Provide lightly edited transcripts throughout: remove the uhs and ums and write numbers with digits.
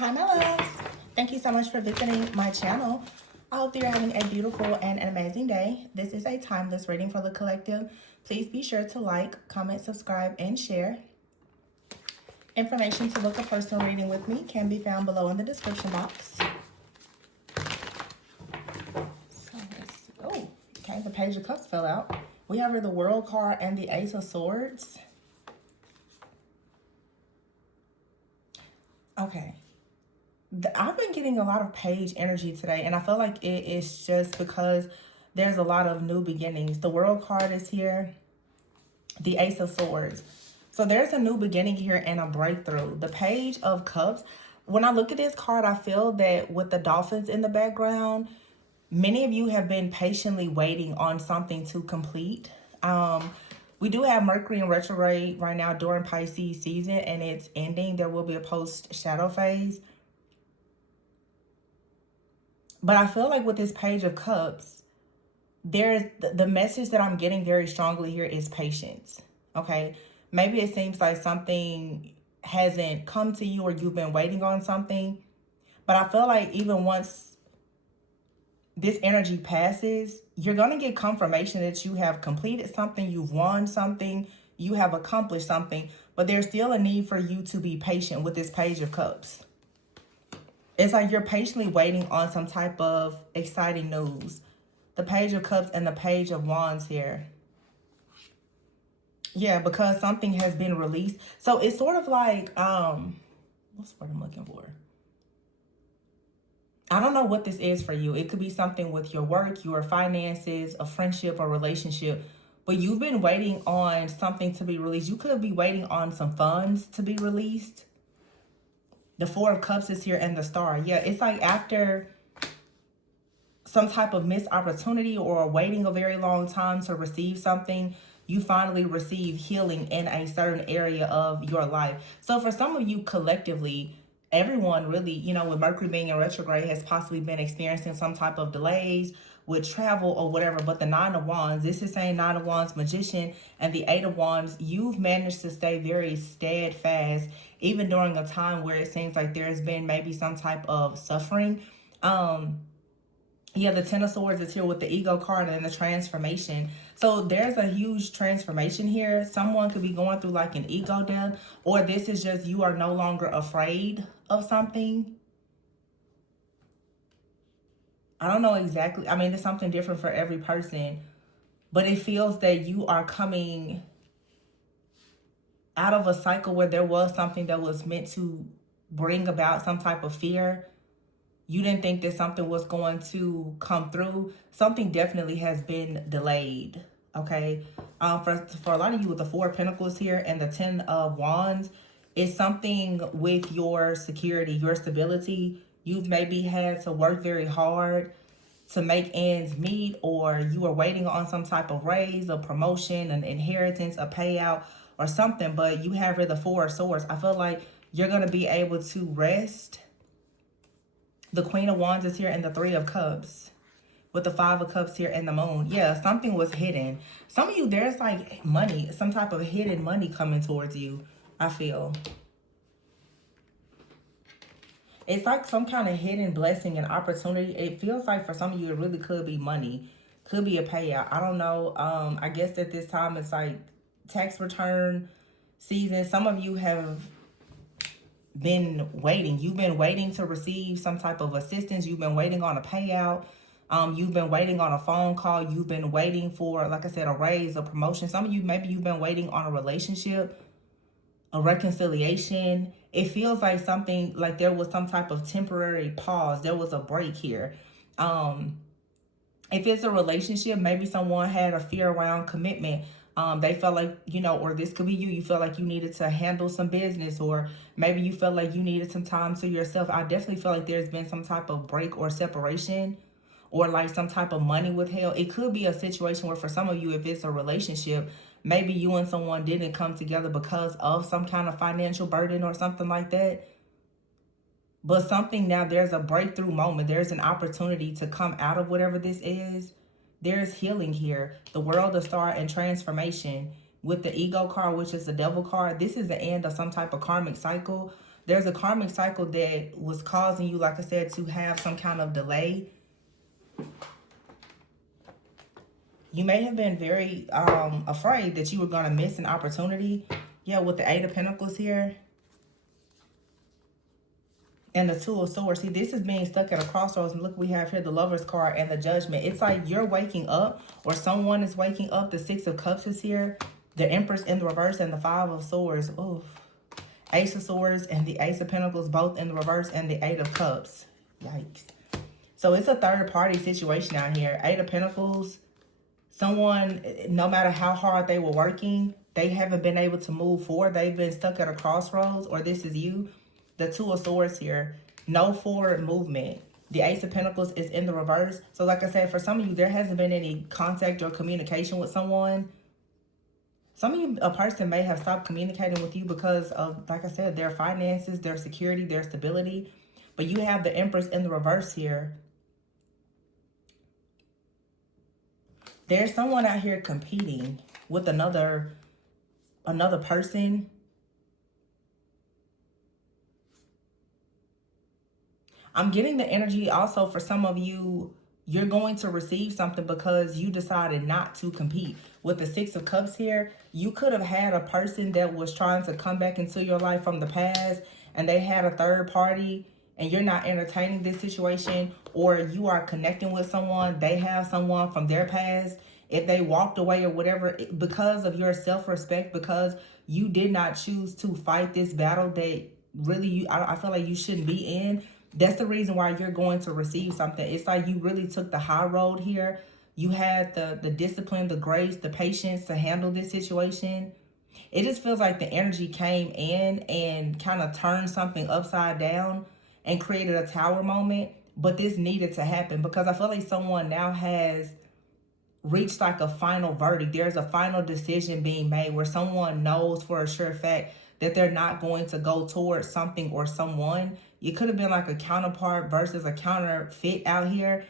Hi, my loves. Thank you so much for visiting my channel. I hope that you're having a beautiful and an amazing day. This is a timeless reading for the collective. Please be sure to like, comment, subscribe, and share. Information to book a personal reading with me can be found below in the description box. So let's see. Oh, okay, the Page of Cups fell out. We have here the World card and the Ace of Swords. Okay. I've been getting a lot of page energy today, and I feel like it is just because there's a lot of new beginnings. The World card is here, the Ace of Swords. So there's a new beginning here and a breakthrough. The Page of Cups, when I look at this card, I feel that with the dolphins in the background, many of you have been patiently waiting on something to complete. We do have Mercury in retrograde right now during Pisces season, and it's ending. There will be a post-shadow phase. But I feel like with this Page of Cups, there's the message that I'm getting very strongly here is patience. Okay. Maybe it seems like something hasn't come to you or you've been waiting on something. But I feel like even once this energy passes, you're going to get confirmation that you have completed something, you've won something, you have accomplished something. But there's still a need for you to be patient with this Page of Cups. It's like you're patiently waiting on some type of exciting news. The Page of Cups and the Page of Wands here. Yeah, because something has been released. So it's sort of like, what's the word I'm looking for? I don't know what this is for you. It could be something with your work, your finances, a friendship, or relationship. But you've been waiting on something to be released. You could be waiting on some funds to be released. The Four of Cups is here and the Star. Yeah, it's like after some type of missed opportunity or waiting a very long time to receive something, you finally receive healing in a certain area of your life. So for some of you collectively, everyone really, you know, with Mercury being in retrograde has possibly been experiencing some type of delays with travel or whatever. But the Nine of Wands, this is saying Nine of Wands, Magician, and the Eight of Wands, you've managed to stay very steadfast, even during a time where it seems like there's been maybe some type of suffering. Yeah, the Ten of Swords is here with the Ego card and the transformation. So there's a huge transformation here. Someone could be going through like an ego death, or this is just you are no longer afraid of something. I don't know exactly. I mean, it's something different for every person, but it feels that you are coming out of a cycle where there was something that was meant to bring about some type of fear. You didn't think that something was going to come through. Something definitely has been delayed, okay? For a lot of you with the Four of Pentacles here and the Ten of Wands, it's something with your security, your stability. You've maybe had to work very hard to make ends meet, or you were waiting on some type of raise, a promotion, an inheritance, a payout, or something, but you have here the Four of Swords. I feel like you're going to be able to rest. The Queen of Wands is here and the Three of Cups with the Five of Cups here and the Moon. Yeah, something was hidden. Some of you, there's like money, some type of hidden money coming towards you, I feel. It's like some kind of hidden blessing and opportunity. It feels like for some of you, it really could be money. Could be a payout. I don't know. I guess at this time, it's like tax return season. Some of you have been waiting. You've been waiting to receive some type of assistance. You've been waiting on a payout. You've been waiting on a phone call. You've been waiting for, like I said, a raise, a promotion. Some of you, maybe you've been waiting on a relationship, a reconciliation. It feels like something, like there was some type of temporary pause. There was a break here. If it's a relationship, maybe someone had a fear around commitment. They felt like, you know, or this could be you. You felt like you needed to handle some business, or maybe you felt like you needed some time to yourself. I definitely feel like there's been some type of break or separation, or like some type of money withheld. It could be a situation where for some of you, if it's a relationship, maybe you and someone didn't come together because of some kind of financial burden or something like that. But something now, there's a breakthrough moment. There's an opportunity to come out of whatever this is. There's healing here. The World, the Star, and transformation. With the Ego card, which is the Devil card, this is the end of some type of karmic cycle. There's a karmic cycle that was causing you, like I said, to have some kind of delay. You may have been very afraid that you were going to miss an opportunity. Yeah, with the Eight of Pentacles here. And the Two of Swords. See, this is being stuck at a crossroads. And look, we have here the Lover's card and the Judgment. It's like you're waking up, or someone is waking up. The Six of Cups is here. The Empress in the reverse and the Five of Swords. Oof. Ace of Swords and the Ace of Pentacles both in the reverse, and the Eight of Cups. Yikes. So it's a third party situation out here. Eight of Pentacles. Someone, no matter how hard they were working, they haven't been able to move forward. They've been stuck at a crossroads, or this is you. The Two of Swords here. No forward movement. The Ace of Pentacles is in the reverse. So like I said, for some of you, there hasn't been any contact or communication with someone. Some of you, a person may have stopped communicating with you because of, like I said, their finances, their security, their stability. But you have the Empress in the reverse here. There's someone out here competing with another person. I'm getting the energy also for some of you, you're going to receive something because you decided not to compete. With the Six of Cups here, you could have had a person that was trying to come back into your life from the past, and they had a third party, and you're not entertaining this situation, or you are connecting with someone, they have someone from their past. If they walked away or whatever, because of your self-respect, because you did not choose to fight this battle that really I feel like you shouldn't be in, that's the reason why you're going to receive something. It's like you really took the high road here. You had the discipline, the grace, the patience to handle this situation. It just feels like the energy came in and kind of turned something upside down and created a tower moment. But this needed to happen because I feel like someone now has reached like a final verdict. There's a final decision being made where someone knows for a sure fact that they're not going to go towards something or someone. You could have been like a counterpart versus a counterfeit out here.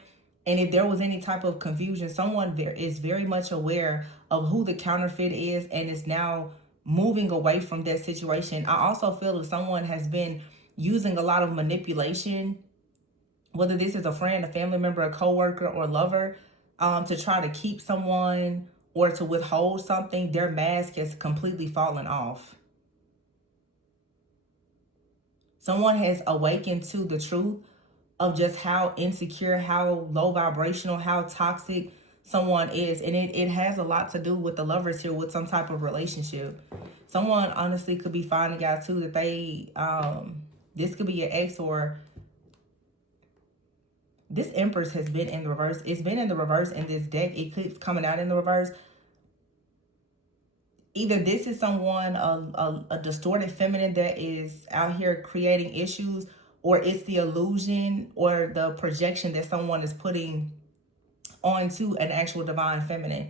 And if there was any type of confusion, someone is very much aware of who the counterfeit is and is now moving away from that situation. I also feel that someone has been using a lot of manipulation, whether this is a friend, a family member, a coworker, or lover, to try to keep someone or to withhold something. Their mask has completely fallen off. Someone has awakened to the truth of just how insecure, how low vibrational, how toxic someone is. And it has a lot to do with the Lovers here, with some type of relationship. Someone honestly could be finding out too that they, this could be your ex, or this Empress has been in the reverse. It's been in the reverse in this deck. It keeps coming out in the reverse. Either this is someone, a distorted feminine that is out here creating issues, or it's the illusion or the projection that someone is putting onto an actual divine feminine.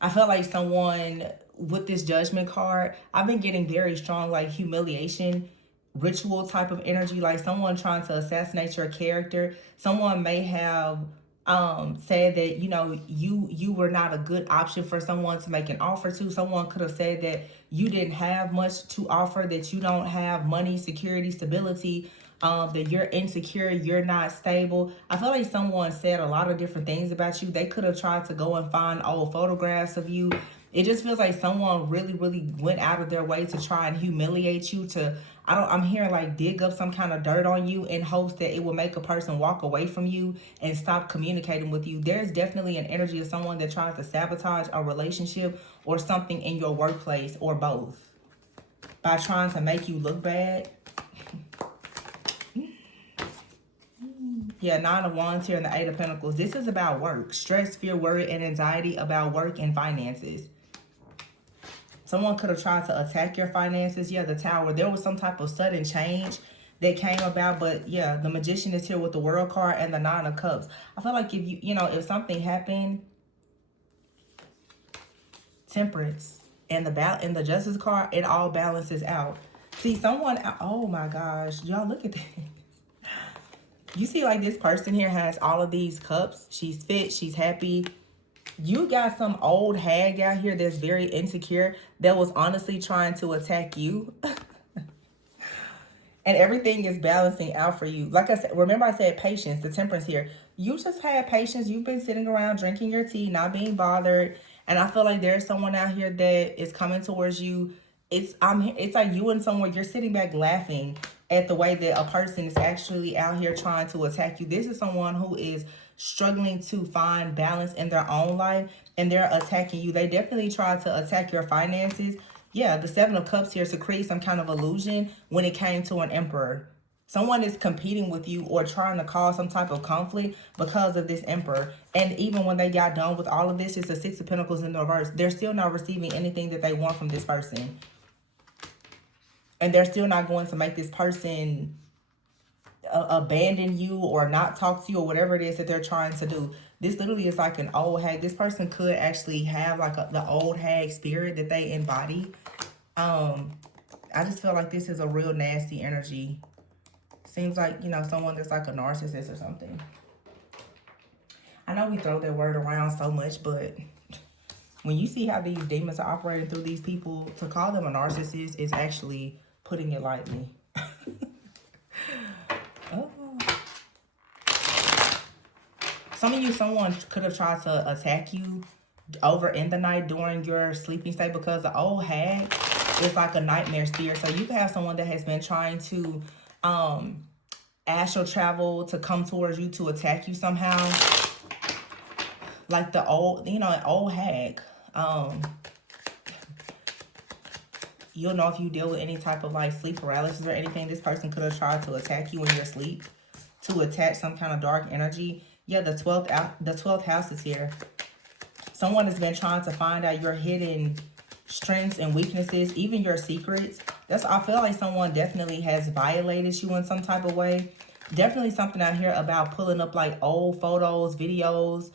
I feel like someone with this Judgment card, I've been getting very strong like humiliation, ritual type of energy, like someone trying to assassinate your character. Someone may have said that, you know, you were not a good option for someone to make an offer to. Someone could have said that you didn't have much to offer, that you don't have money, security, stability, that you're insecure, you're not stable. I feel like someone said a lot of different things about you. They could have tried to go and find old photographs of you. It just feels like someone really, really went out of their way to try and humiliate you, to, I'm hearing like dig up some kind of dirt on you in hopes that it will make a person walk away from you and stop communicating with you. There's definitely an energy of someone that tries to sabotage a relationship or something in your workplace, or both, by trying to make you look bad. Yeah, Nine of Wands here and the Eight of Pentacles. This is about work. Stress, fear, worry, and anxiety about work and finances. Someone could have tried to attack your finances. Yeah, the Tower. There was some type of sudden change that came about. But yeah, the Magician is here with the World card and the Nine of Cups. I feel like if if something happened, Temperance and the Justice card, it all balances out. See, someone, oh my gosh, y'all look at this. You see like this person here has all of these cups. She's fit, she's happy. You got some old hag out here that's very insecure that was honestly trying to attack you. And everything is balancing out for you. Like I said, remember I said patience, the temperance here. You just had patience. You've been sitting around drinking your tea, not being bothered. And I feel like there's someone out here that is coming towards you. It's like you and someone, you're sitting back laughing at the way that a person is actually out here trying to attack you. This is someone who is struggling to find balance in their own life, and they're attacking you. They definitely try to attack your finances. Yeah, the Seven of Cups here to create some kind of illusion when it came to an Emperor. Someone is competing with you or trying to cause some type of conflict because of this Emperor. And even when they got done with all of this, it's the Six of Pentacles in the reverse. They're still not receiving anything that they want from this person. And they're still not going to make this person abandon you or not talk to you or whatever it is that they're trying to do. This literally is like an old hag. This person could actually have like the old hag spirit that they embody. I just feel like this is a real nasty energy. Seems like, you know, someone that's like a narcissist or something. I know we throw that word around so much, but when you see how these demons are operating through these people, to call them a narcissist is actually putting it lightly. Oh. Some of you, someone could have tried to attack you over in the night during your sleeping state, because the old hag is like a nightmare spirit. So you could have someone that has been trying to astral travel to come towards you to attack you somehow. Like the old, you know, an old hag. You'll know if you deal with any type of like sleep paralysis or anything. This person could have tried to attack you in your sleep, to attach some kind of dark energy. Yeah, the 12th house is here. Someone has been trying to find out your hidden strengths and weaknesses, even your secrets. I feel like someone definitely has violated you in some type of way. Definitely something out here about pulling up like old photos, videos,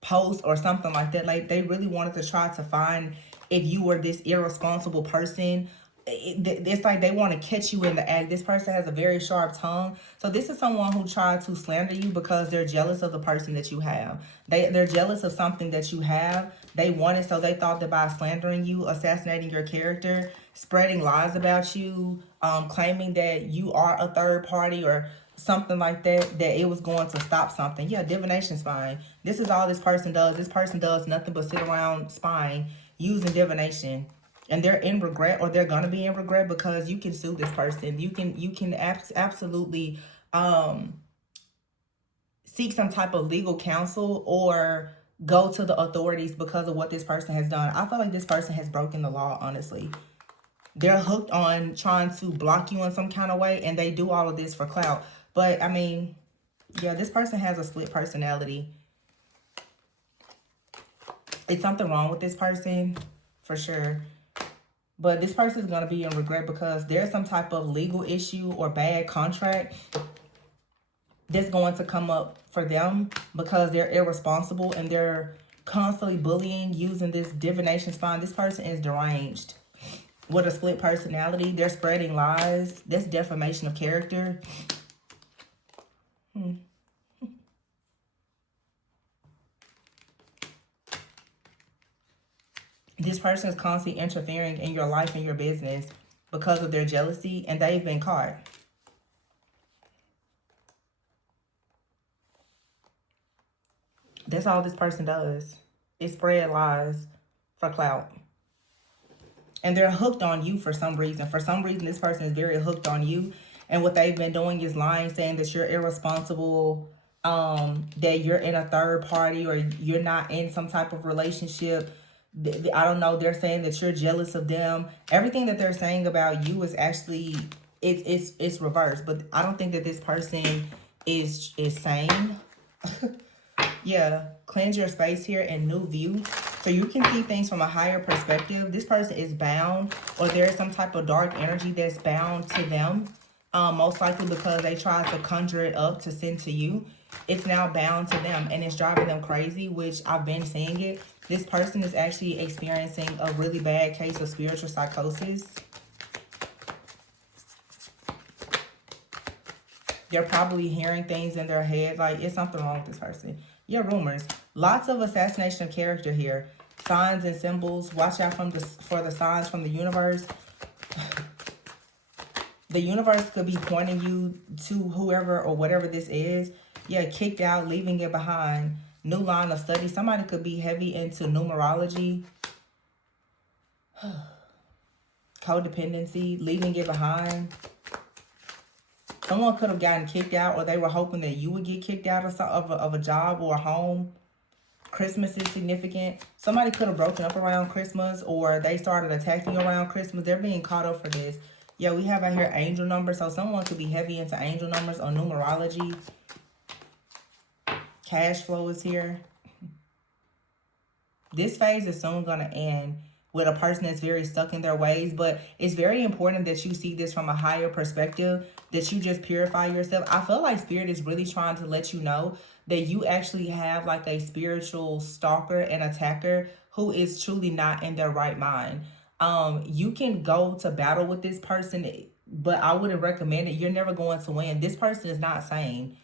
posts or something like that. Like they really wanted to try to find if you were this irresponsible person. It's like they want to catch you in the act. This person has a very sharp tongue. So this is someone who tried to slander you because they're jealous of the person that you have. They're jealous of something that you have. They want it, so they thought that by slandering you, assassinating your character, spreading lies about you, claiming that you are a third party or something like that, that it was going to stop something. Yeah, divination spying. This is all this person does. This person does nothing but sit around spying, using divination. And they're in regret, or they're gonna be in regret, because you can sue this person. You can absolutely seek some type of legal counsel or go to the authorities because of what this person has done. I feel like this person has broken the law, honestly. They're hooked on trying to block you in some kind of way, and they do all of this for clout. But I mean, yeah, this person has a split personality. It's something wrong with this person, for sure. But this person is going to be in regret because there's some type of legal issue or bad contract that's going to come up for them because they're irresponsible and they're constantly bullying, using this divination spine. This person is deranged with a split personality. They're spreading lies. That's defamation of character. This person is constantly interfering in your life and your business because of their jealousy, and they've been caught. That's all this person does, is spread lies for clout. And they're hooked on you for some reason. For some reason, this person is very hooked on you. And what they've been doing is lying, saying that you're irresponsible, that you're in a third party, or you're not in some type of relationship. I don't know, they're saying that you're jealous of them. Everything that they're saying about you is actually, it's reversed. But I don't think that this person is sane. Yeah, cleanse your space here and new view. So you can see things from a higher perspective. This person is bound, or there's some type of dark energy that's bound to them. Most likely because they tried to conjure it up to send to you. It's now bound to them and it's driving them crazy, which I've been seeing it. This person is actually experiencing a really bad case of spiritual psychosis. They're probably hearing things in their head. Like, it's something wrong with this person. Yeah, rumors. Lots of assassination of character here. Signs and symbols. Watch out for the signs from the universe. The universe could be pointing you to whoever or whatever this is. Yeah, kicked out, leaving it behind. New line of study. Somebody could be heavy into numerology. Codependency, leaving it behind. Someone could have gotten kicked out, or they were hoping that you would get kicked out of a job or a home. Christmas is significant. Somebody could have broken up around Christmas, or they started attacking you around Christmas. They're being caught up for this. Yeah, we have out here angel numbers. So someone could be heavy into angel numbers or numerology. Cash flow is here. This phase is soon going to end with a person that's very stuck in their ways. But it's very important that you see this from a higher perspective, that you just purify yourself. I feel like Spirit is really trying to let you know that you actually have like a spiritual stalker and attacker who is truly not in their right mind. You can go to battle with this person, but I wouldn't recommend it. You're never going to win. This person is not sane.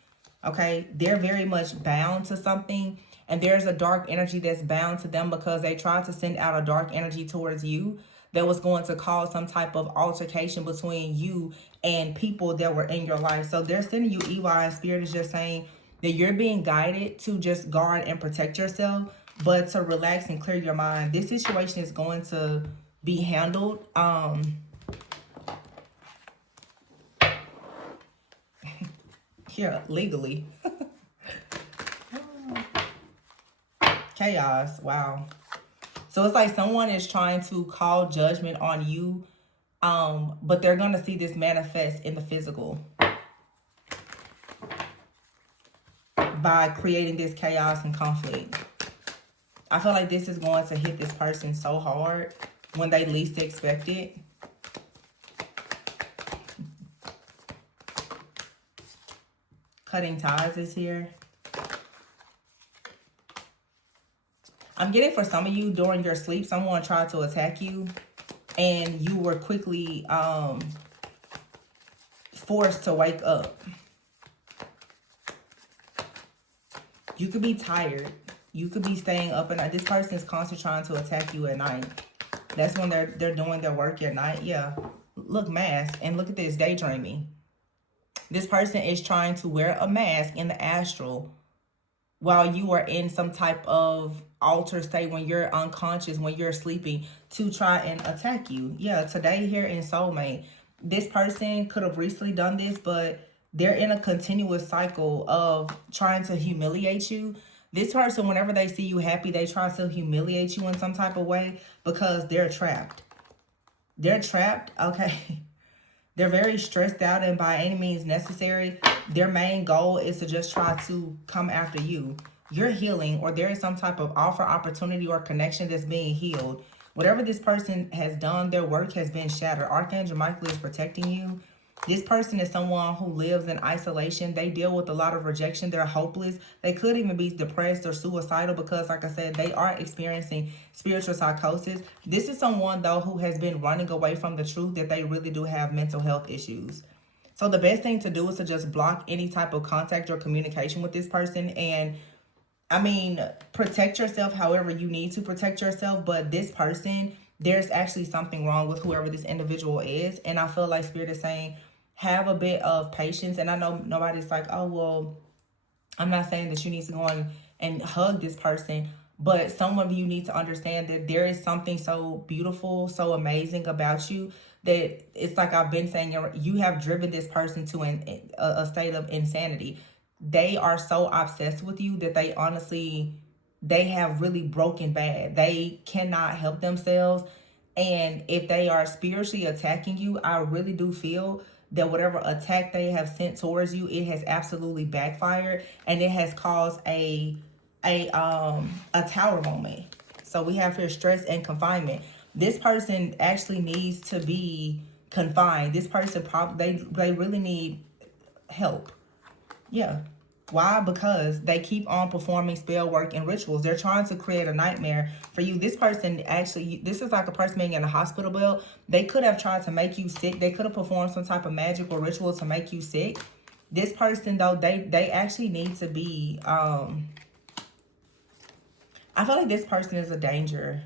Okay, they're very much bound to something, and there's a dark energy that's bound to them because they tried to send out a dark energy towards you that was going to cause some type of altercation between you and people that were in your life. So they're sending you evil, and Spirit is just saying that you're being guided to just guard and protect yourself, but to relax and clear your mind. This situation is going to be handled. Here, legally. Chaos. Wow. So it's like someone is trying to call judgment on you, but they're going to see this manifest in the physical by creating this chaos and conflict. I feel like this is going to hit this person so hard when they least expect it. Cutting ties is here. I'm getting for some of you during your sleep, someone tried to attack you and you were quickly forced to wake up. You could be tired. You could be staying up at night. This person is constantly trying to attack you at night. That's when they're doing their work at night. Yeah. Look, mask. And look at this, daydreaming. This person is trying to wear a mask in the astral while you are in some type of altered state, when you're unconscious, when you're sleeping, to try and attack you. Yeah, today here in Soulmate, this person could have recently done this, but they're in a continuous cycle of trying to humiliate you. This person, whenever they see you happy, they try to humiliate you in some type of way because they're trapped. They're trapped, okay? They're very stressed out, and by any means necessary, their main goal is to just try to come after you. You're healing, or there is some type of offer, opportunity, or connection that's being healed. Whatever this person has done, their work has been shattered. Archangel Michael is protecting you. This person is someone who lives in isolation. They deal with a lot of rejection. They're hopeless. They could even be depressed or suicidal because, like I said, they are experiencing spiritual psychosis. This is someone, though, who has been running away from the truth that they really do have mental health issues. So the best thing to do is to just block any type of contact or communication with this person. And I mean, protect yourself however you need to protect yourself. But this person, there's actually something wrong with whoever this individual is. And I feel like Spirit is saying, have a bit of patience. And I know nobody's like, oh, well, I'm not saying that you need to go on and hug this person. But some of you need to understand that there is something so beautiful, so amazing about you, that it's like I've been saying, you have driven this person to a state of insanity. They are so obsessed with you that they honestly, they have really broken bad. They cannot help themselves. And if they are spiritually attacking you, I really do feel that whatever attack they have sent towards you, it has absolutely backfired, and it has caused a tower moment. So we have here stress and confinement. This person actually needs to be confined. This person probably they really need help. Yeah. Why? Because they keep on performing spell work and rituals. They're trying to create a nightmare for you. This person actually, this is like a person being in a hospital bed. They could have tried to make you sick. They could have performed some type of magic or ritual to make you sick. This person, though, they actually need to be, I feel like this person is a danger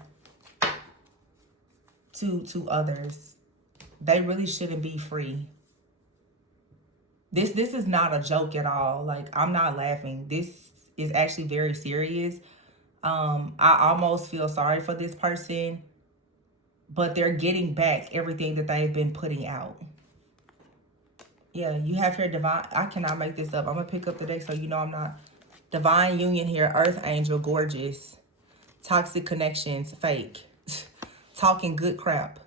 to others. They really shouldn't be free. This is not a joke at all. Like, I'm not laughing. This is actually very serious. I almost feel sorry for this person, but they're getting back everything that they've been putting out. Yeah, you have here divine. I cannot make this up. I'm gonna pick up the deck so you know I'm not. Divine union here. Earth angel, gorgeous. Toxic connections, fake. Talking good crap.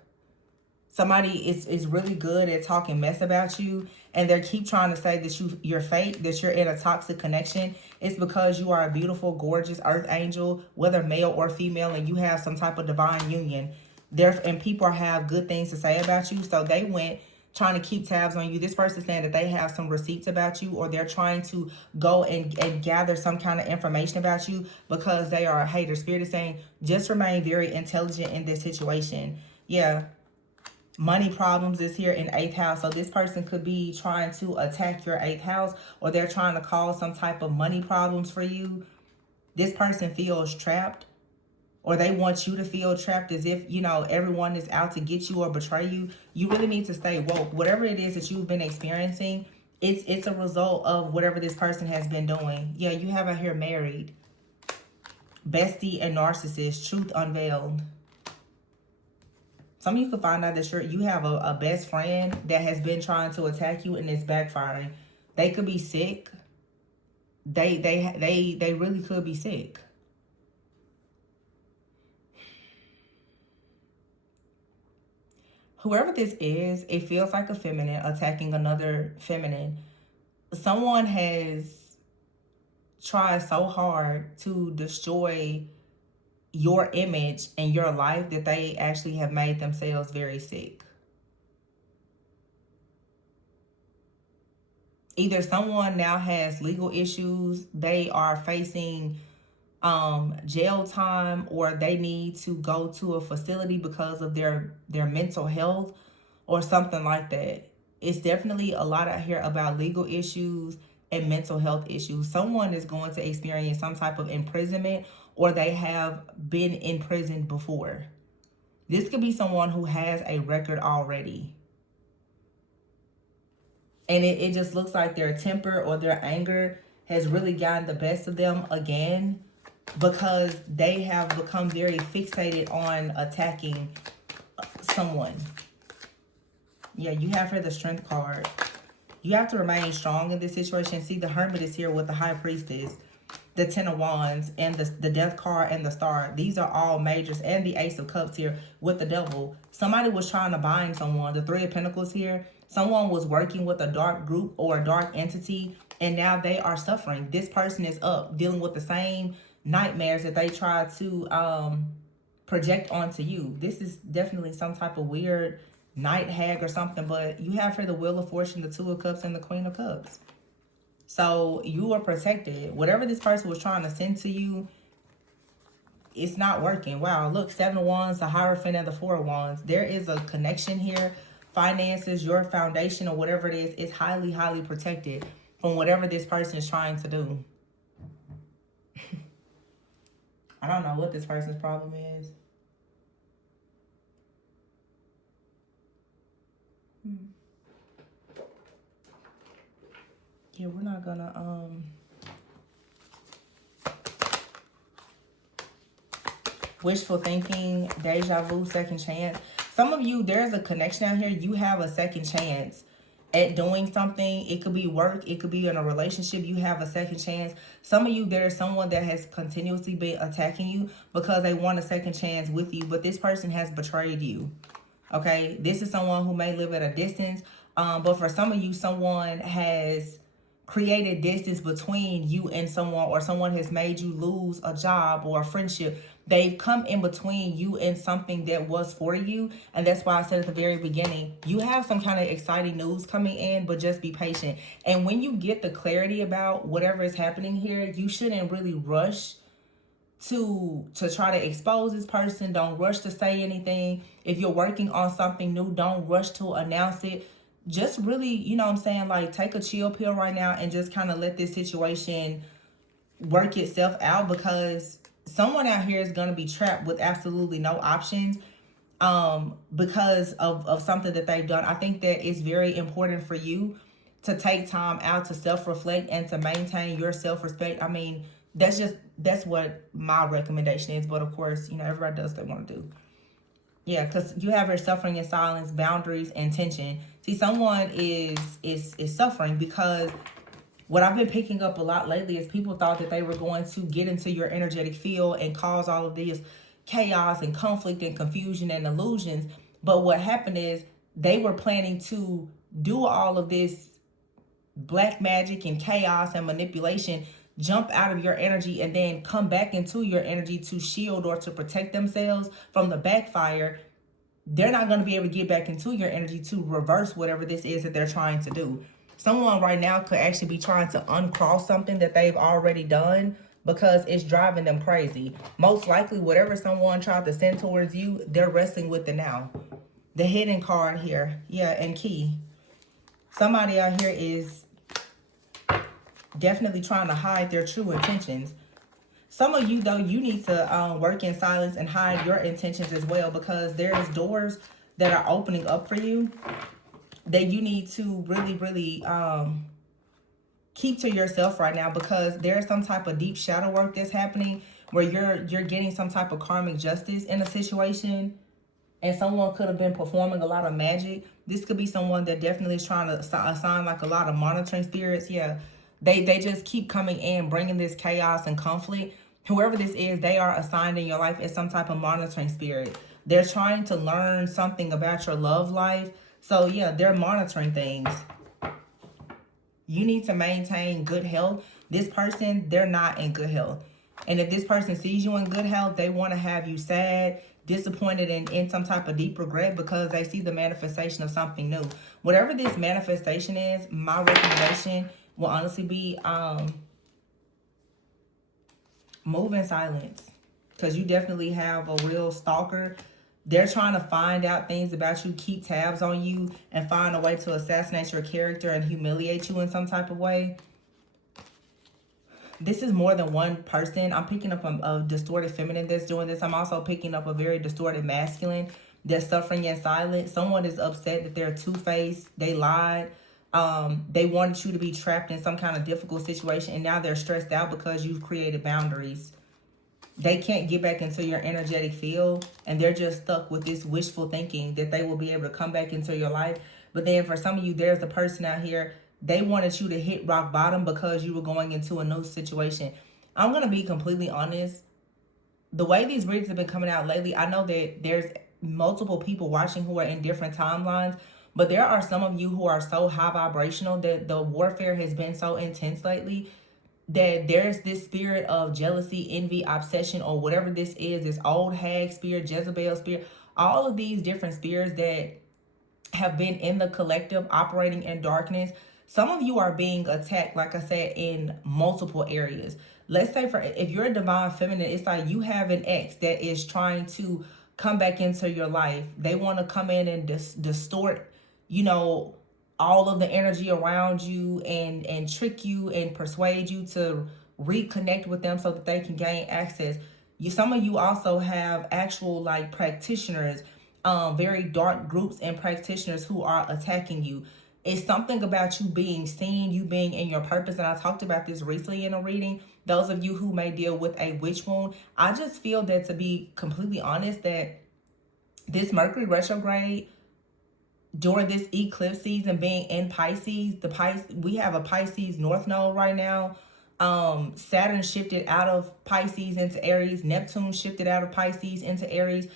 Somebody is really good at talking mess about you, and they keep trying to say that you're fake, that you're in a toxic connection. It's because you are a beautiful, gorgeous earth angel, whether male or female, and you have some type of divine union. There, and people have good things to say about you, so they went trying to keep tabs on you. This person saying that they have some receipts about you, or they're trying to go and gather some kind of information about you because they are a hater. Spirit is saying just remain very intelligent in this situation. Yeah. Money problems is here in 8th house. So this person could be trying to attack your 8th house, or they're trying to cause some type of money problems for you. This person feels trapped, or they want you to feel trapped, as if, you know, everyone is out to get you or betray you. You really need to stay woke. Whatever it is that you've been experiencing, it's a result of whatever this person has been doing. Yeah, you have out here married. Bestie and narcissist, truth unveiled. Some of you could find out that you have a best friend that has been trying to attack you and it's backfiring. They could be sick. They really could be sick. Whoever this is, it feels like a feminine attacking another feminine. Someone has tried so hard to destroy your image and your life that they actually have made themselves very sick. Either someone now has legal issues, they are facing jail time, or they need to go to a facility because of their mental health or something like that. It's definitely a lot out here about legal issues and mental health issues. Someone is going to experience some type of imprisonment, or they have been in prison before. This could be someone who has a record already. And it just looks like their temper or their anger has really gotten the best of them again, because they have become very fixated on attacking someone. Yeah, you have here the Strength card. You have to remain strong in this situation. See, the Hermit is here with the High Priestess, the Ten of Wands, and the Death card and the Star. These are all majors, and the Ace of Cups here with the Devil. Somebody was trying to bind someone. The Three of Pentacles here. Someone was working with a dark group or a dark entity, and now they are suffering. This person is up dealing with the same nightmares that they try to project onto you. This is definitely some type of weird night hag or something, but you have here the Wheel of Fortune, the Two of Cups, and the Queen of Cups. So you are protected. Whatever this person was trying to send to you, it's not working. Wow, look, Seven of Wands, the Hierophant, and the Four of Wands. There is a connection here. Finances, your foundation, or whatever it is highly, highly protected from whatever this person is trying to do. I don't know what this person's problem is. Yeah, we're not gonna wishful thinking, deja vu, second chance. Some of you, there's a connection out here. You have a second chance at doing something. It could be work. It could be in a relationship. You have a second chance. Some of you, there's someone that has continuously been attacking you because they want a second chance with you, but this person has betrayed you. Okay, this is someone who may live at a distance, but for some of you, someone has created distance between you and someone, or someone has made you lose a job or a friendship. They've come in between you and something that was for you, and that's why I said at the very beginning, you have some kind of exciting news coming in, but just be patient. And when you get the clarity about whatever is happening here, you shouldn't really rush to try to expose this person. Don't rush to say anything. If you're working on something new, don't rush to announce it. Just really, you know what I'm saying, like, take a chill pill right now and just kind of let this situation work itself out, because someone out here is going to be trapped with absolutely no options because of something that they've done. I think that it's very important for you to take time out to self-reflect and to maintain your self-respect. I mean, that's what my recommendation is. But of course, everybody does what they want to do. Yeah, because you have her suffering in silence, boundaries, and tension. See, someone is suffering because what I've been picking up a lot lately is people thought that they were going to get into your energetic field and cause all of this chaos and conflict and confusion and illusions. But what happened is they were planning to do all of this black magic and chaos and manipulation, jump out of your energy and then come back into your energy to shield or to protect themselves from the backfire. They're not going to be able to get back into your energy to reverse whatever this is that they're trying to do. Someone right now could actually be trying to uncross something that they've already done because it's driving them crazy. Most likely, whatever someone tried to send towards you, they're wrestling with it now. The hidden card here. Yeah, and key. Somebody out here is definitely trying to hide their true intentions. Some of you, though, you need to work in silence and hide your intentions as well, because there's doors that are opening up for you that you need to really, really keep to yourself right now, because there's some type of deep shadow work that's happening where you're getting some type of karmic justice in a situation, and someone could have been performing a lot of magic. This could be someone that definitely is trying to assign like a lot of monitoring spirits. Yeah, they just keep coming in, bringing this chaos and conflict. Whoever this is, they are assigned in your life as some type of monitoring spirit. They're trying to learn something about your love life. So yeah, they're monitoring things. You need to maintain good health. This person, they're not in good health. And if this person sees you in good health, they want to have you sad, disappointed, and in some type of deep regret, because they see the manifestation of something new. Whatever this manifestation is, my recommendation will honestly be move in silence, because you definitely have a real stalker. They're trying to find out things about you, keep tabs on you, and find a way to assassinate your character and humiliate you in some type of way. This is more than one person. I'm picking up a distorted feminine that's doing this. I'm also picking up a very distorted masculine that's suffering in silence. Someone is upset that they're two-faced. They lied. They wanted you to be trapped in some kind of difficult situation, and now they're stressed out because you've created boundaries. They can't get back into your energetic field, and they're just stuck with this wishful thinking that they will be able to come back into your life. But then for some of you, there's a person out here, they wanted you to hit rock bottom because you were going into a new situation. I'm going to be completely honest. The way these readings have been coming out lately, I know that there's multiple people watching who are in different timelines, but there are some of you who are so high vibrational that the warfare has been so intense lately that there's this spirit of jealousy, envy, obsession, or whatever this is, this old hag spirit, Jezebel spirit, all of these different spirits that have been in the collective operating in darkness. Some of you are being attacked, like I said, in multiple areas. Let's say if you're a divine feminine, it's like you have an ex that is trying to come back into your life. They want to come in and distort, all of the energy around you and trick you and persuade you to reconnect with them so that they can gain access. Some of you also have actual like practitioners, very dark groups and practitioners who are attacking you. It's something about you being seen, you being in your purpose. And I talked about this recently in a reading. Those of you who may deal with a witch wound, I just feel that, to be completely honest, that this Mercury retrograde during this eclipse season being in Pisces, we have a Pisces North Node right now. Saturn shifted out of Pisces into Aries. Neptune shifted out of Pisces into Aries.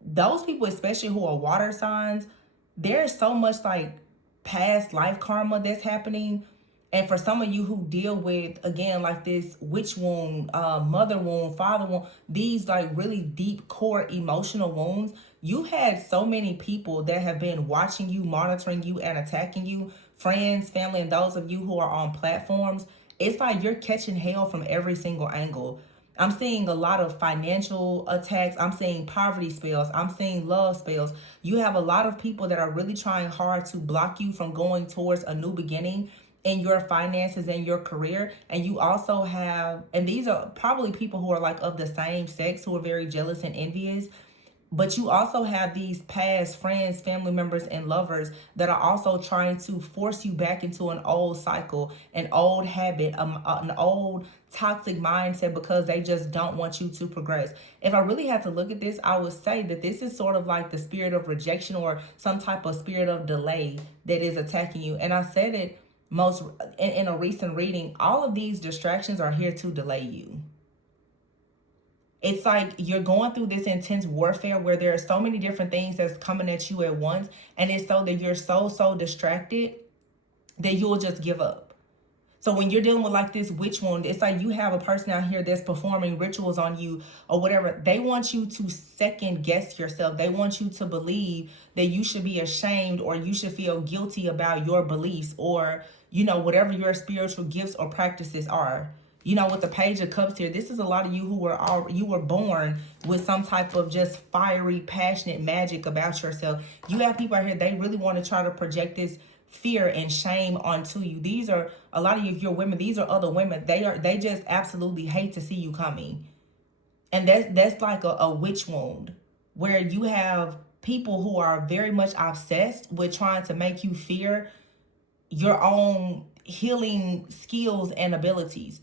Those people, especially who are water signs, there's so much like past life karma that's happening. And for some of you who deal with, again, like this witch wound, mother wound, father wound, these like really deep core emotional wounds, you had so many people that have been watching you, monitoring you, and attacking you, friends, family, and those of you who are on platforms. It's like you're catching hell from every single angle. I'm seeing a lot of financial attacks. I'm seeing poverty spells. I'm seeing love spells. You have a lot of people that are really trying hard to block you from going towards a new beginning in your finances and your career. And you also have, and these are probably people who are like of the same sex, who are very jealous and envious. But you also have these past friends, family members, and lovers that are also trying to force you back into an old cycle, an old habit, an old toxic mindset because they just don't want you to progress. If I really had to look at this, I would say that this is sort of like the spirit of rejection or some type of spirit of delay that is attacking you. And I said it most in a recent reading, all of these distractions are here to delay you. It's like you're going through this intense warfare where there are so many different things that's coming at you at once. And it's so that you're so distracted that you'll just give up. So when you're dealing with like this witch wound, it's like you have a person out here that's performing rituals on you or whatever. They want you to second guess yourself. They want you to believe that you should be ashamed or you should feel guilty about your beliefs or, you know, whatever your spiritual gifts or practices are. You know, with the Page of Cups here, this is a lot of you who were born with some type of just fiery, passionate magic about yourself. You have people out here, they really want to try to project this fear and shame onto you. These are a lot of you, if you're women, these are other women. They just absolutely hate to see you coming. And that's like a witch wound where you have people who are very much obsessed with trying to make you fear your own healing skills and abilities.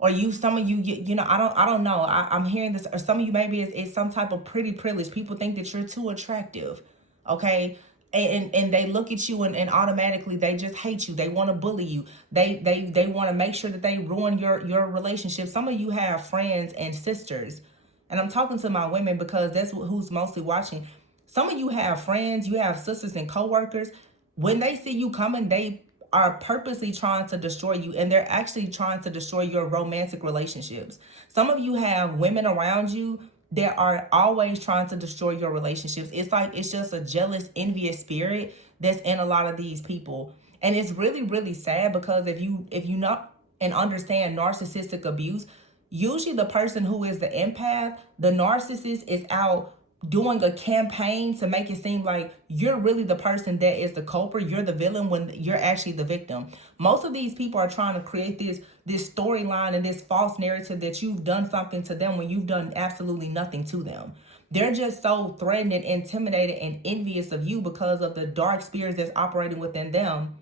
Or some of you know, I don't know. I'm hearing this, or some of you maybe it's some type of pretty privilege. People think that you're too attractive, okay? And they look at you and automatically they just hate you. They want to bully you. They want to make sure that they ruin your relationship. Some of you have friends and sisters, and I'm talking to my women because that's who's mostly watching. Some of you have friends, you have sisters and coworkers. When they see you coming, they are purposely trying to destroy you, and they're actually trying to destroy your romantic relationships. Some of you have women around you that are always trying to destroy your relationships. It's like it's just a jealous, envious spirit that's in a lot of these people. And it's really sad because if you not and understand narcissistic abuse, usually the person who is the empath, the narcissist is out doing a campaign to make it seem like you're really the person that is the culprit, you're the villain when you're actually the victim. Most of these people are trying to create this storyline and this false narrative that you've done something to them when you've done absolutely nothing to them. They're just so threatened and intimidated and envious of you because of the dark spirits that's operating within them,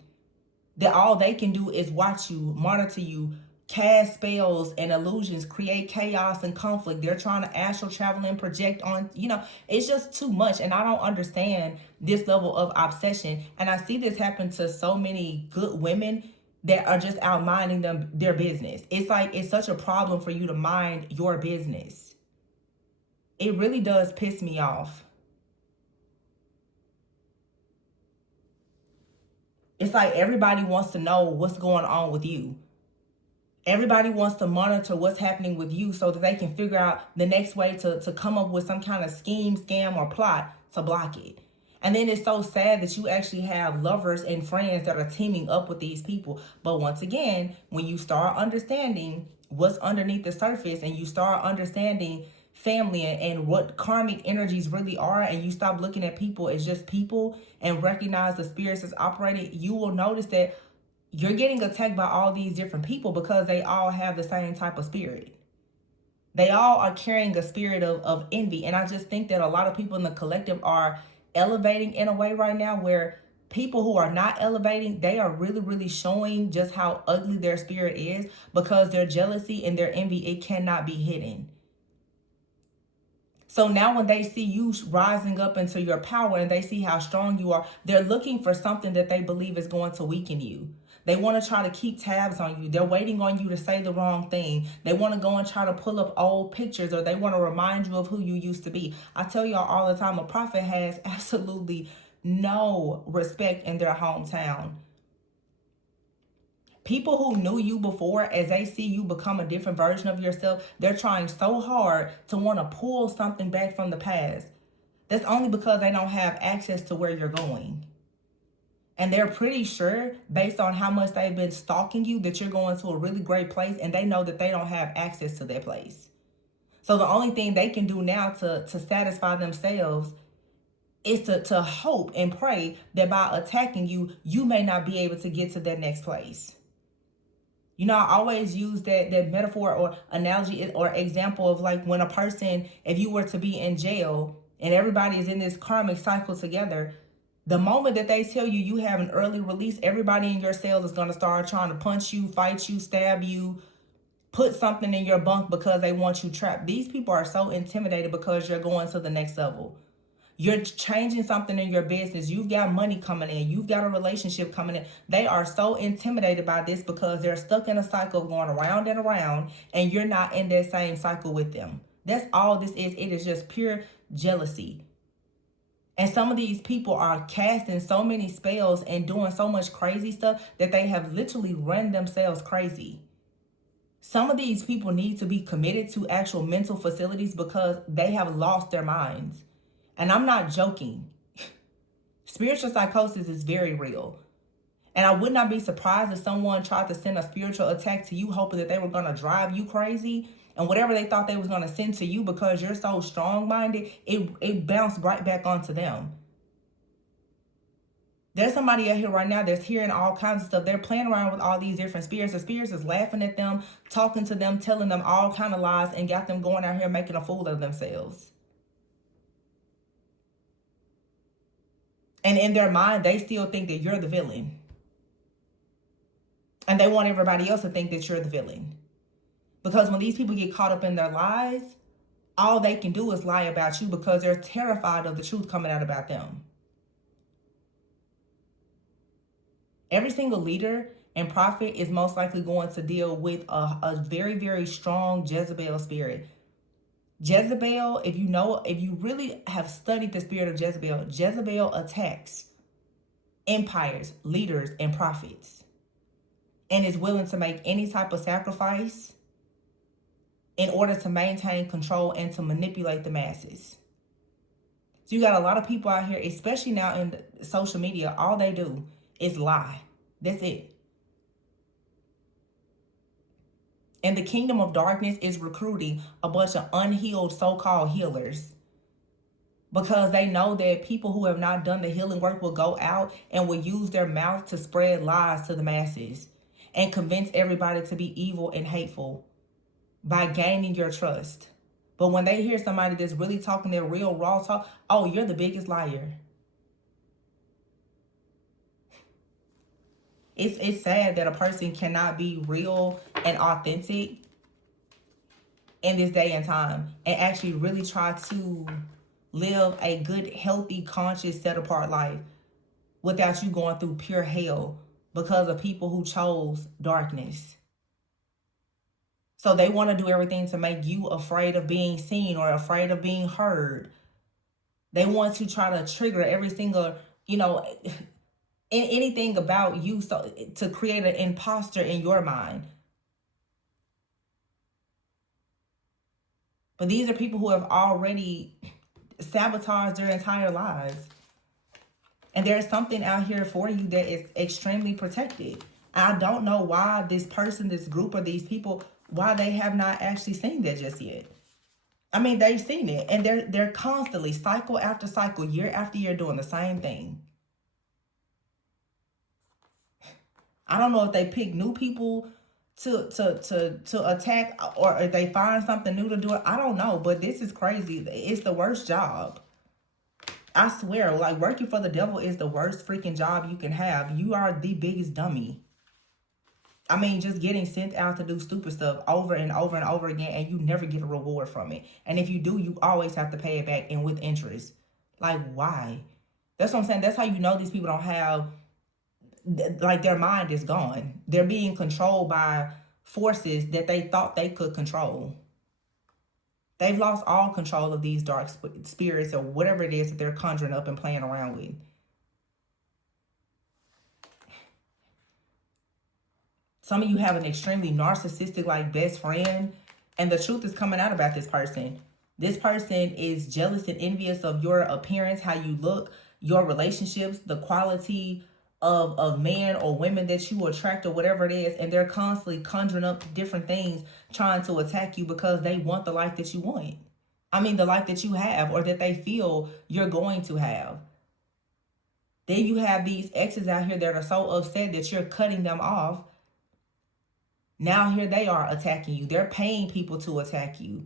that all they can do is watch you, monitor you, cast spells and illusions, create chaos and conflict. They're trying to astral travel and project on, you know, it's just too much. And I don't understand this level of obsession. And I see this happen to so many good women that are just out minding their business. It's like it's such a problem for you to mind your business. It really does piss me off. It's like everybody wants to know what's going on with you. Everybody wants to monitor what's happening with you so that they can figure out the next way to come up with some kind of scheme, scam, or plot to block it. And then it's so sad that you actually have lovers and friends that are teaming up with these people. But once again, when you start understanding what's underneath the surface and you start understanding family and what karmic energies really are, and you stop looking at people as just people and recognize the spirits that's operating, you will notice that you're getting attacked by all these different people because they all have the same type of spirit. They all are carrying a spirit of envy. And I just think that a lot of people in the collective are elevating in a way right now where people who are not elevating, they are really showing just how ugly their spirit is because their jealousy and their envy, it cannot be hidden. So now when they see you rising up into your power and they see how strong you are, they're looking for something that they believe is going to weaken you. They want to try to keep tabs on you. They're waiting on you to say the wrong thing. They want to go and try to pull up old pictures, or they want to remind you of who you used to be. I tell y'all all the time, a prophet has absolutely no respect in their hometown. People who knew you before, as they see you become a different version of yourself, they're trying so hard to want to pull something back from the past. That's only because they don't have access to where you're going. And they're pretty sure, based on how much they've been stalking you, that you're going to a really great place, and they know that they don't have access to that place. So the only thing they can do now to satisfy themselves is to hope and pray that by attacking you, you may not be able to get to that next place. You know, I always use that metaphor or analogy or example of like when a person, if you were to be in jail and everybody is in this karmic cycle together, the moment that they tell you you have an early release, everybody in your cell is going to start trying to punch you, fight you, stab you, put something in your bunk because they want you trapped. These people are so intimidated because you're going to the next level. You're changing something in your business. You've got money coming in. You've got a relationship coming in. They are so intimidated by this because they're stuck in a cycle of going around and around, and you're not in that same cycle with them. That's all this is. It is just pure jealousy. And some of these people are casting so many spells and doing so much crazy stuff that they have literally run themselves crazy. Some of these people need to be committed to actual mental facilities because they have lost their minds. And I'm not joking. Spiritual psychosis is very real. And I would not be surprised if someone tried to send a spiritual attack to you, hoping that they were going to drive you crazy. And whatever they thought they was going to send to you because you're so strong-minded, it bounced right back onto them. There's somebody out here right now that's hearing all kinds of stuff. They're playing around with all these different spirits. The spirits is laughing at them, talking to them, telling them all kind of lies, and got them going out here making a fool of themselves. And in their mind, they still think that you're the villain. And they want everybody else to think that you're the villain. Because when these people get caught up in their lies, all they can do is lie about you because they're terrified of the truth coming out about them. Every single leader and prophet is most likely going to deal with a very, very strong Jezebel spirit. Jezebel, if you really have studied the spirit of Jezebel, Jezebel attacks empires, leaders, and prophets, and is willing to make any type of sacrifice in order to maintain control and to manipulate the masses. So you got a lot of people out here, especially now in social media, all they do is lie. That's it. And the kingdom of darkness is recruiting a bunch of unhealed so-called healers because they know that people who have not done the healing work will go out and will use their mouth to spread lies to the masses and convince everybody to be evil and hateful by gaining your trust. But when they hear somebody that's really talking their real raw talk, oh, you're the biggest liar. It's sad that a person cannot be real and authentic in this day and time and actually really try to live a good, healthy, conscious, set-apart life without you going through pure hell because of people who chose darkness. So they want to do everything to make you afraid of being seen or afraid of being heard. They want to try to trigger every single, anything about you, so to create an imposter in your mind. But these are people who have already sabotaged their entire lives. And there's something out here for you that is extremely protected. I don't know why this person, this group, or these people, why they have not actually seen that just yet. I mean, they've seen it, and they're constantly, cycle after cycle, year after year, doing the same thing. I don't know if they pick new people to attack, or if they find something new to do. I don't know, but this is crazy. It's the worst job. I swear, like, working for the devil is the worst freaking job you can have. You are the biggest dummy. I mean, just getting sent out to do stupid stuff over and over and over again, and you never get a reward from it. And if you do, you always have to pay it back, and with interest. Like, why? That's what I'm saying. That's how you know these people don't have, like, their mind is gone. They're being controlled by forces that they thought they could control. They've lost all control of these dark spirits or whatever it is that they're conjuring up and playing around with. Some of you have an extremely narcissistic, like, best friend, and the truth is coming out about this person. This person is jealous and envious of your appearance, how you look, your relationships, the quality of men or women that you attract or whatever it is, and they're constantly conjuring up different things trying to attack you because they want the life that you want. I mean, the life that you have or that they feel you're going to have. Then you have these exes out here that are so upset that you're cutting them off. Now here they are attacking you. They're paying people to attack you.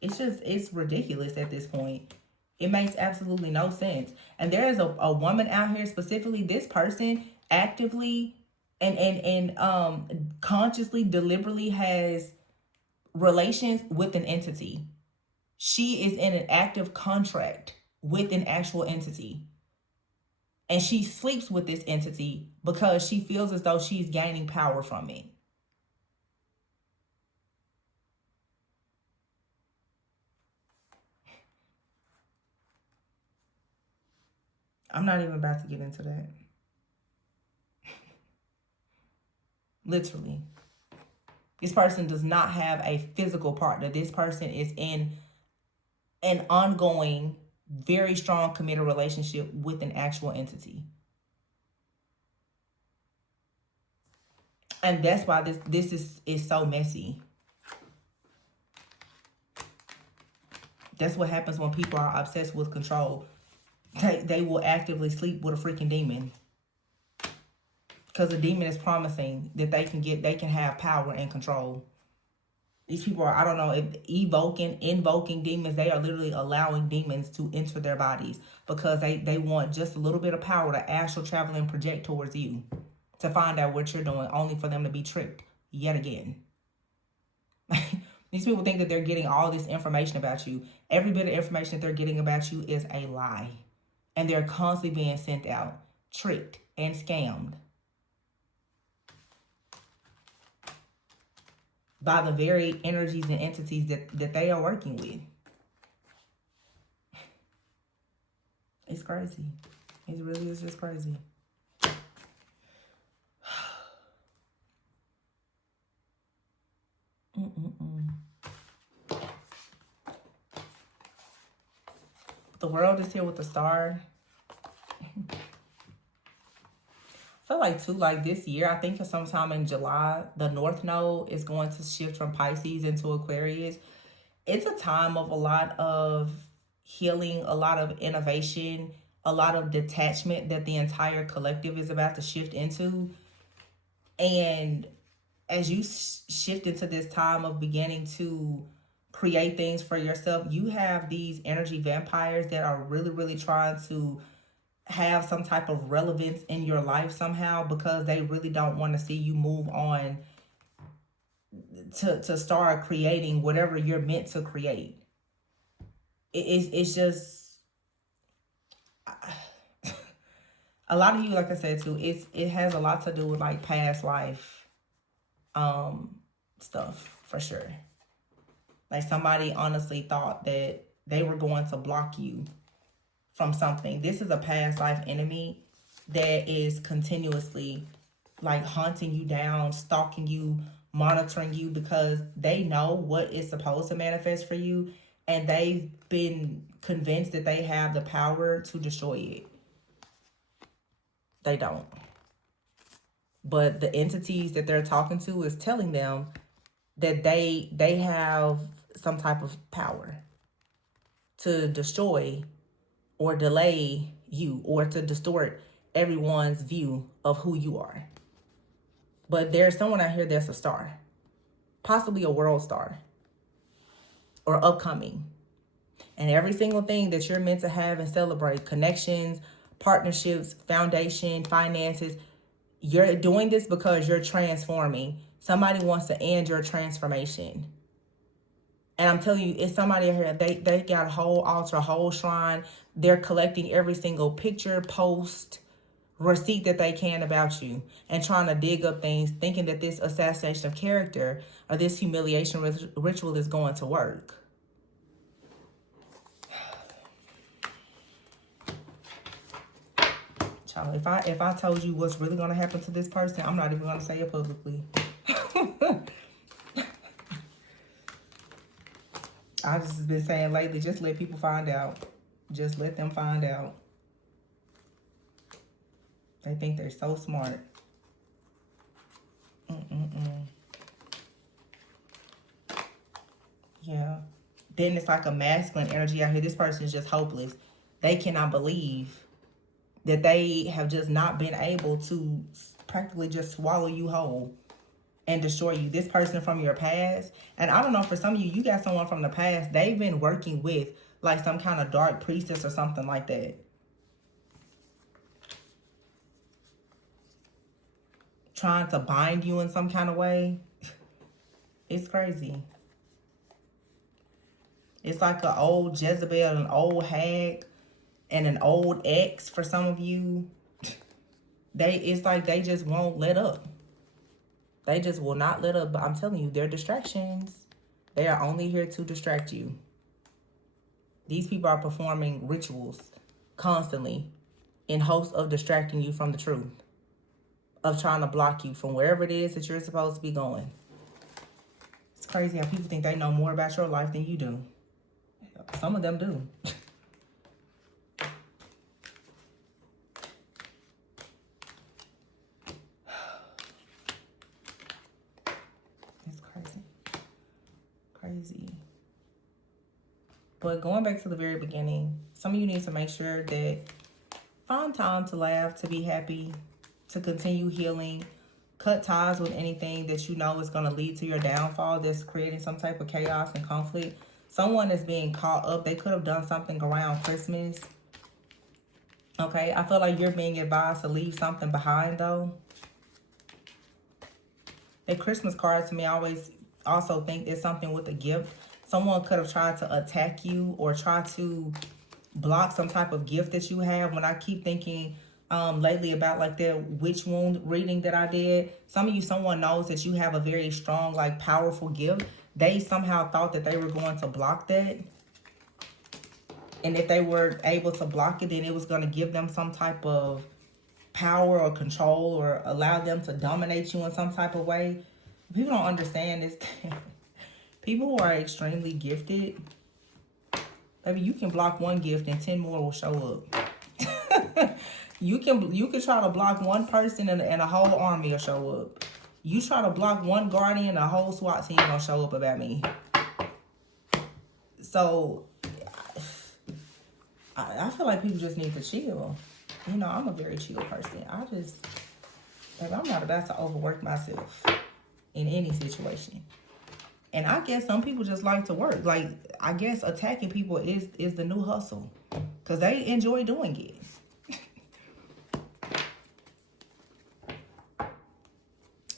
It's ridiculous at this point. It makes absolutely no sense. And there is a woman out here, specifically this person, actively and consciously, deliberately has relations with an entity. She is in an active contract with an actual entity. And she sleeps with this entity because she feels as though she's gaining power from it. I'm not even about to get into that. Literally. This person does not have a physical partner. This person is in an ongoing, very strong, committed relationship with an actual entity. And that's why this is so messy. That's what happens when people are obsessed with control. They will actively sleep with a freaking demon. Because the demon is promising that they can have power and control. These people are, I don't know, if invoking demons. They are literally allowing demons to enter their bodies because they want just a little bit of power to astral travel and project towards you to find out what you're doing, only for them to be tricked yet again. These people think that they're getting all this information about you. Every bit of information that they're getting about you is a lie. And they're constantly being sent out, tricked, and scammed by the very energies and entities that they are working with. It's crazy. It really is just crazy. The world is here with the star. I feel like too, like this year, I think sometime in July, the North Node is going to shift from Pisces into Aquarius. It's a time of a lot of healing, a lot of innovation, a lot of detachment that the entire collective is about to shift into. And as you shift into this time of beginning to create things for yourself, you have these energy vampires that are really, really trying to have some type of relevance in your life somehow, because they really don't want to see you move on to start creating whatever you're meant to create. It's just a lot of you, like I said too, it has a lot to do with like past life stuff for sure. Like somebody honestly thought that they were going to block you from something. This is a past life enemy that is continuously like hunting you down, stalking you, monitoring you, because they know what is supposed to manifest for you, and they've been convinced that they have the power to destroy it. They don't. But the entities that they're talking to is telling them that they have some type of power to destroy or delay you, or to distort everyone's view of who you are. But there's someone out here that's a star, possibly a world star or upcoming. And every single thing that you're meant to have and celebrate, connections, partnerships, foundation, finances, you're doing this because you're transforming. Somebody wants to end your transformation. And I'm telling you, it's somebody here, they got a whole altar, a whole shrine. They're collecting every single picture, post, receipt that they can about you, and trying to dig up things, thinking that this assassination of character or this humiliation ritual is going to work. Child, if I told you what's really going to happen to this person, I'm not even going to say it publicly. I just been saying lately, just let people find out. Just let them find out. They think they're so smart. Yeah. Then it's like a masculine energy out here. This person is just hopeless. They cannot believe that they have just not been able to practically just swallow you whole. and destroy you. This person from your past. And I don't know, for some of you, you got someone from the past. They've been working with like some kind of dark priestess or something like that. Trying to bind you in some kind of way. It's crazy. It's like an old Jezebel, an old hag, and an old ex for some of you. It's like they just won't let up. They just will not let up. But I'm telling you, they're distractions. They are only here to distract you. These people are performing rituals constantly in hopes of distracting you from the truth, of trying to block you from wherever it is that you're supposed to be going. It's crazy how people think they know more about your life than you do. Some of them do. It's crazy. Crazy. But going back to the very beginning, some of you need to make sure that find time to laugh, to be happy, to continue healing. Cut ties with anything that you know is going to lead to your downfall, that's creating some type of chaos and conflict. Someone is being caught up. They could have done something around Christmas. Okay, I feel like you're being advised to leave something behind, though. A Christmas card, to me, I always also think it's something with a gift. Someone could have tried to attack you or try to block some type of gift that you have. When I keep thinking lately about like the witch wound reading that I did, some of you, someone knows that you have a very strong, like powerful gift. They somehow thought that they were going to block that. And if they were able to block it, then it was going to give them some type of power or control or allow them to dominate you in some type of way. People don't understand this. People who are extremely gifted, maybe you can block one gift and 10 more will show up. You can try to block one person and a whole army will show up. You try to block one guardian, a whole SWAT team will show up about me. So I feel like people just need to chill. You know, I'm a very chill person. I'm not about to overwork myself in any situation. And I guess some people just like to work. Like, I guess attacking people is the new hustle. Because they enjoy doing it.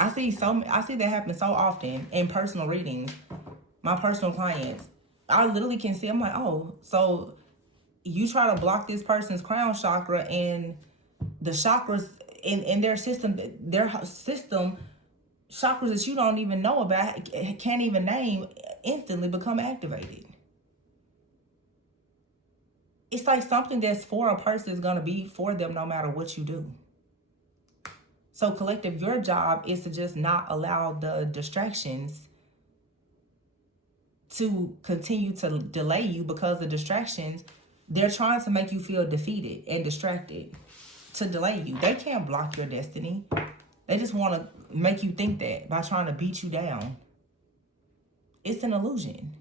I see that happen so often in personal readings. My personal clients, I literally can see, I'm like, oh, so you try to block this person's crown chakra, and the chakras in their system, chakras that you don't even know about, can't even name, instantly become activated. It's like something that's for a person is going to be for them no matter what you do. So collective, your job is to just not allow the distractions to continue to delay you, because the distractions, they're trying to make you feel defeated and distracted to delay you. They can't block your destiny. They just want to make you think that by trying to beat you down. It's an illusion.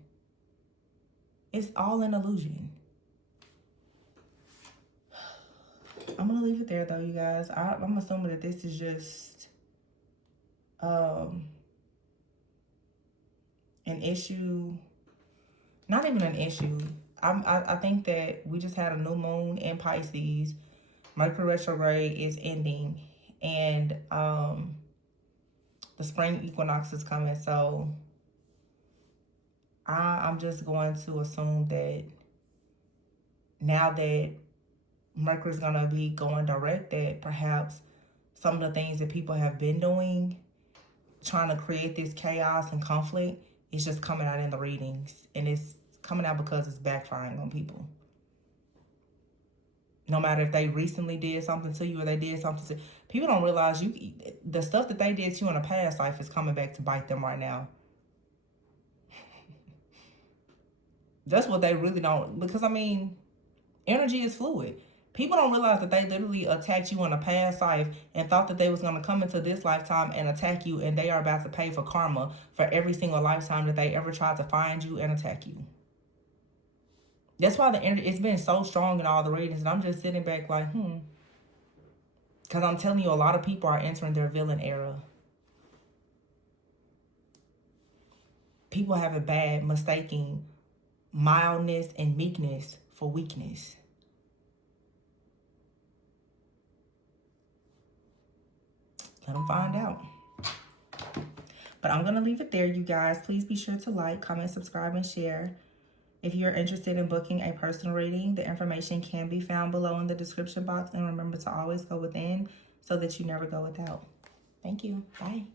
It's all an illusion. I'm going to leave it there, though, you guys. I'm assuming that this is just an issue. Not even an issue. I think that we just had a new moon in Pisces. Mercury retrograde is ending. And the spring equinox is coming. So I'm just going to assume that now that Mercury's going to be going direct, that perhaps some of the things that people have been doing, trying to create this chaos and conflict, is just coming out in the readings. And it's coming out because it's backfiring on people. No matter if they recently did something to you or they did something to people, don't realize the stuff that they did to you in a past life is coming back to bite them right now. That's what they really don't, because I mean, energy is fluid. People don't realize that they literally attacked you in a past life and thought that they was going to come into this lifetime and attack you, and they are about to pay for karma for every single lifetime that they ever tried to find you and attack you. That's why the energy, it's been so strong in all the readings, and I'm just sitting back like, because I'm telling you, a lot of people are entering their villain era. people have it bad mistaking mildness and meekness for weakness. Let them find out. But I'm going to leave it there, you guys. Please be sure to like, comment, subscribe, and share. If you're interested in booking a personal reading, the information can be found below in the description box. And remember to always go within so that you never go without. Thank you. Bye.